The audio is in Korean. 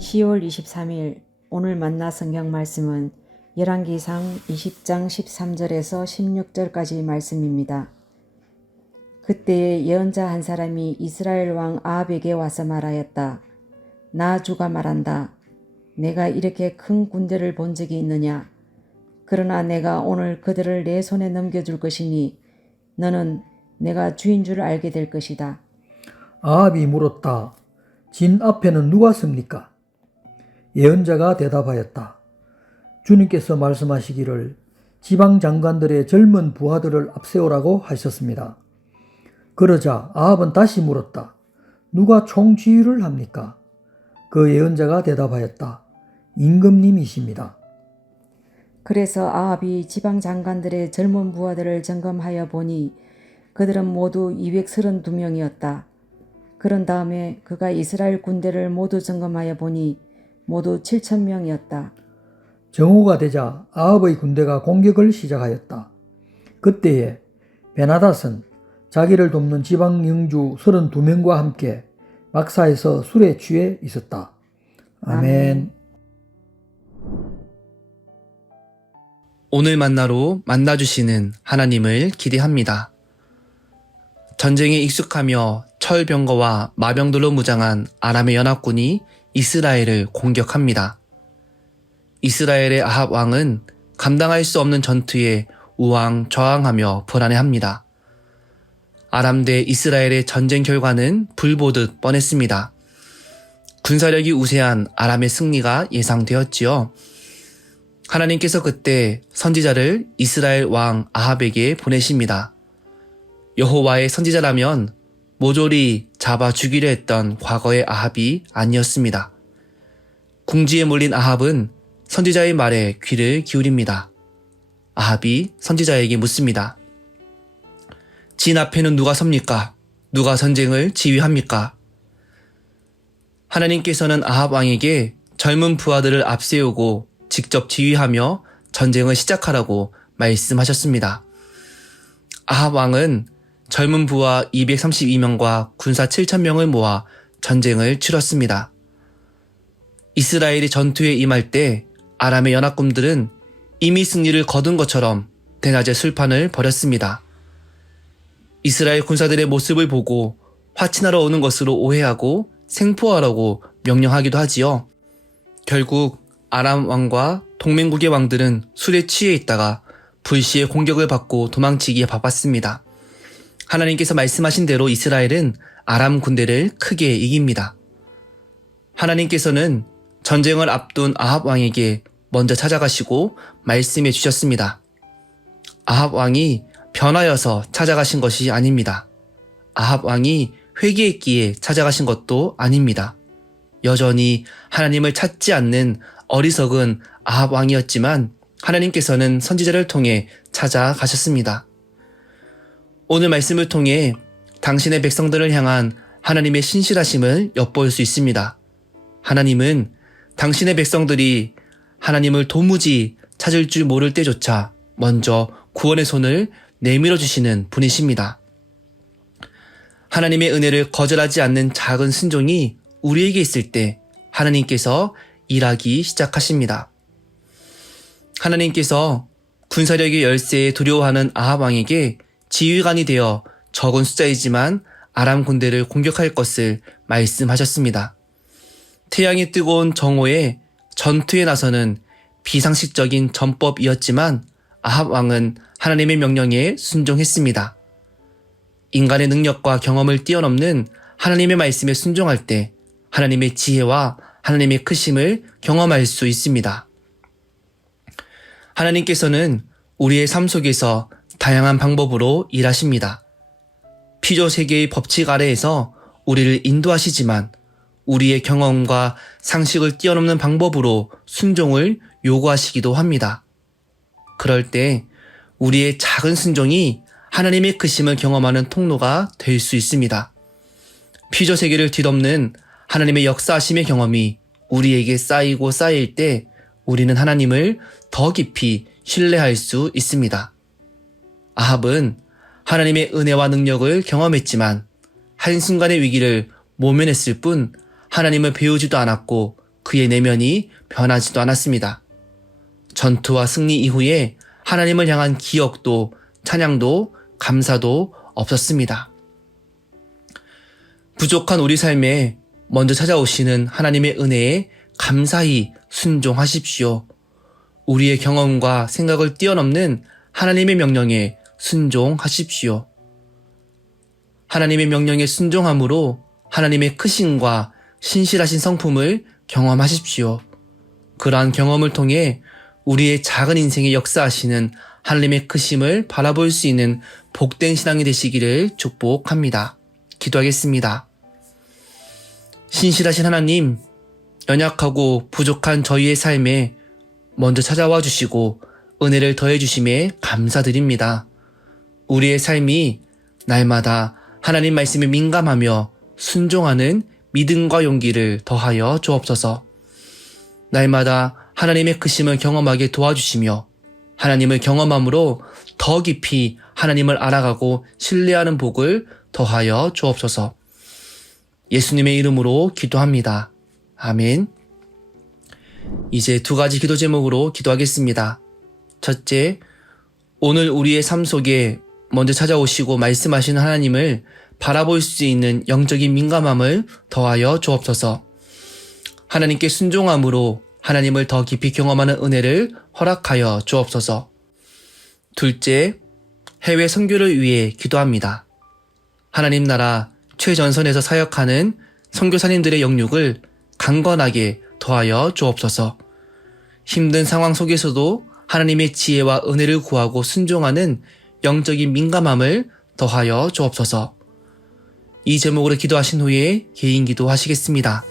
10월 23일 오늘 만나 성경 말씀은 열왕기상 20장 13절에서 16절까지 말씀입니다. 그때에 예언자 한 사람이 이스라엘 왕 아합에게 와서 말하였다. 나 주가 말한다. 내가 이렇게 큰 군대를 본 적이 있느냐? 그러나 내가 오늘 그들을 내 손에 넘겨줄 것이니 너는 내가 주인 줄 알게 될 것이다. 아합이 물었다. 진 앞에는 누가 섭니까? 예언자가 대답하였다. 주님께서 말씀하시기를 지방 장관들의 젊은 부하들을 앞세우라고 하셨습니다. 그러자 아합은 다시 물었다. 누가 총지휘를 합니까? 그 예언자가 대답하였다. 임금님이십니다. 그래서 아합이 지방 장관들의 젊은 부하들을 점검하여 보니 그들은 모두 232명이었다. 그런 다음에 그가 이스라엘 군대를 모두 점검하여 보니 모두 7,000명이었다. 정오가 되자 아합의 군대가 공격을 시작하였다. 그때에 베나닷은 자기를 돕는 지방 영주 32명과 함께 막사에서 술에 취해 있었다. 아멘. 오늘 만나로 만나주시는 하나님을 기대합니다. 전쟁에 익숙하며 철병거와 마병들로 무장한 아람의 연합군이 이스라엘을 공격합니다. 이스라엘의 아합 왕은 감당할 수 없는 전투에 우왕좌왕하며 불안해합니다. 아람 대 이스라엘의 전쟁 결과는 불보듯 뻔했습니다. 군사력이 우세한 아람의 승리가 예상되었지요. 하나님께서 그때 선지자를 이스라엘 왕 아합에게 보내십니다. 여호와의 선지자라면 모조리 잡아 죽이려 했던 과거의 아합이 아니었습니다. 궁지에 몰린 아합은 선지자의 말에 귀를 기울입니다. 아합이 선지자에게 묻습니다. 진 앞에는 누가 섭니까? 누가 전쟁을 지휘합니까? 하나님께서는 아합 왕에게 젊은 부하들을 앞세우고 직접 지휘하며 전쟁을 시작하라고 말씀하셨습니다. 아합 왕은 젊은 부하 232명과 군사 7,000명을 모아 전쟁을 치렀습니다. 이스라엘이 전투에 임할 때 아람의 연합군들은 이미 승리를 거둔 것처럼 대낮에 술판을 벌였습니다. 이스라엘 군사들의 모습을 보고 화친하러 오는 것으로 오해하고 생포하라고 명령하기도 하지요. 결국 아람 왕과 동맹국의 왕들은 술에 취해 있다가 불시에 공격을 받고 도망치기에 바빴습니다. 하나님께서 말씀하신 대로 이스라엘은 아람 군대를 크게 이깁니다. 하나님께서는 전쟁을 앞둔 아합 왕에게 먼저 찾아가시고 말씀해 주셨습니다. 아합 왕이 변하여서 찾아가신 것이 아닙니다. 아합 왕이 회개했기에 찾아가신 것도 아닙니다. 여전히 하나님을 찾지 않는 어리석은 아합 왕이었지만 하나님께서는 선지자를 통해 찾아가셨습니다. 오늘 말씀을 통해 당신의 백성들을 향한 하나님의 신실하심을 엿볼 수 있습니다. 하나님은 당신의 백성들이 하나님을 도무지 찾을 줄 모를 때조차 먼저 구원의 손을 내밀어 주시는 분이십니다. 하나님의 은혜를 거절하지 않는 작은 순종이 우리에게 있을 때 하나님께서 일하기 시작하십니다. 하나님께서 군사력의 열세에 두려워하는 아합 왕에게 지휘관이 되어 적은 숫자이지만 아람 군대를 공격할 것을 말씀하셨습니다. 태양이 뜨거운 정오에 전투에 나서는 비상식적인 전법이었지만 아합 왕은 하나님의 명령에 순종했습니다. 인간의 능력과 경험을 뛰어넘는 하나님의 말씀에 순종할 때 하나님의 지혜와 하나님의 크심을 경험할 수 있습니다. 하나님께서는 우리의 삶 속에서 다양한 방법으로 일하십니다. 피조 세계의 법칙 아래에서 우리를 인도하시지만 우리의 경험과 상식을 뛰어넘는 방법으로 순종을 요구하시기도 합니다. 그럴 때 우리의 작은 순종이 하나님의 크심을 경험하는 통로가 될 수 있습니다. 피조 세계를 뒤덮는 하나님의 역사하심의 경험이 우리에게 쌓이고 쌓일 때 우리는 하나님을 더 깊이 신뢰할 수 있습니다. 아합은 하나님의 은혜와 능력을 경험했지만 한순간의 위기를 모면했을 뿐 하나님을 배우지도 않았고 그의 내면이 변하지도 않았습니다. 전투와 승리 이후에 하나님을 향한 기억도 찬양도 감사도 없었습니다. 부족한 우리 삶에 먼저 찾아오시는 하나님의 은혜에 감사히 순종하십시오. 우리의 경험과 생각을 뛰어넘는 하나님의 명령에 순종하십시오. 하나님의 명령에 순종함으로 하나님의 크심과 신실하신 성품을 경험하십시오. 그러한 경험을 통해 우리의 작은 인생에 역사하시는 하나님의 크심을 바라볼 수 있는 복된 신앙이 되시기를 축복합니다. 기도하겠습니다. 신실하신 하나님, 연약하고 부족한 저희의 삶에 먼저 찾아와 주시고 은혜를 더해 주심에 감사드립니다. 우리의 삶이 날마다 하나님 말씀에 민감하며 순종하는 믿음과 용기를 더하여 주옵소서. 날마다 하나님의 크심을 경험하게 도와주시며 하나님을 경험함으로 더 깊이 하나님을 알아가고 신뢰하는 복을 더하여 주옵소서. 예수님의 이름으로 기도합니다. 아멘. 이제 2가지 기도 제목으로 기도하겠습니다. 첫째, 오늘 우리의 삶 속에 먼저 찾아오시고 말씀하시는 하나님을 바라볼 수 있는 영적인 민감함을 더하여 주옵소서. 하나님께 순종함으로 하나님을 더 깊이 경험하는 은혜를 허락하여 주옵소서. 둘째, 해외 선교를 위해 기도합니다. 하나님 나라 최전선에서 사역하는 선교사님들의 영육을 강건하게 더하여 주옵소서. 힘든 상황 속에서도 하나님의 지혜와 은혜를 구하고 순종하는 영적인 민감함을 더하여 주옵소서. 이 제목으로 기도하신 후에 개인 기도하시겠습니다.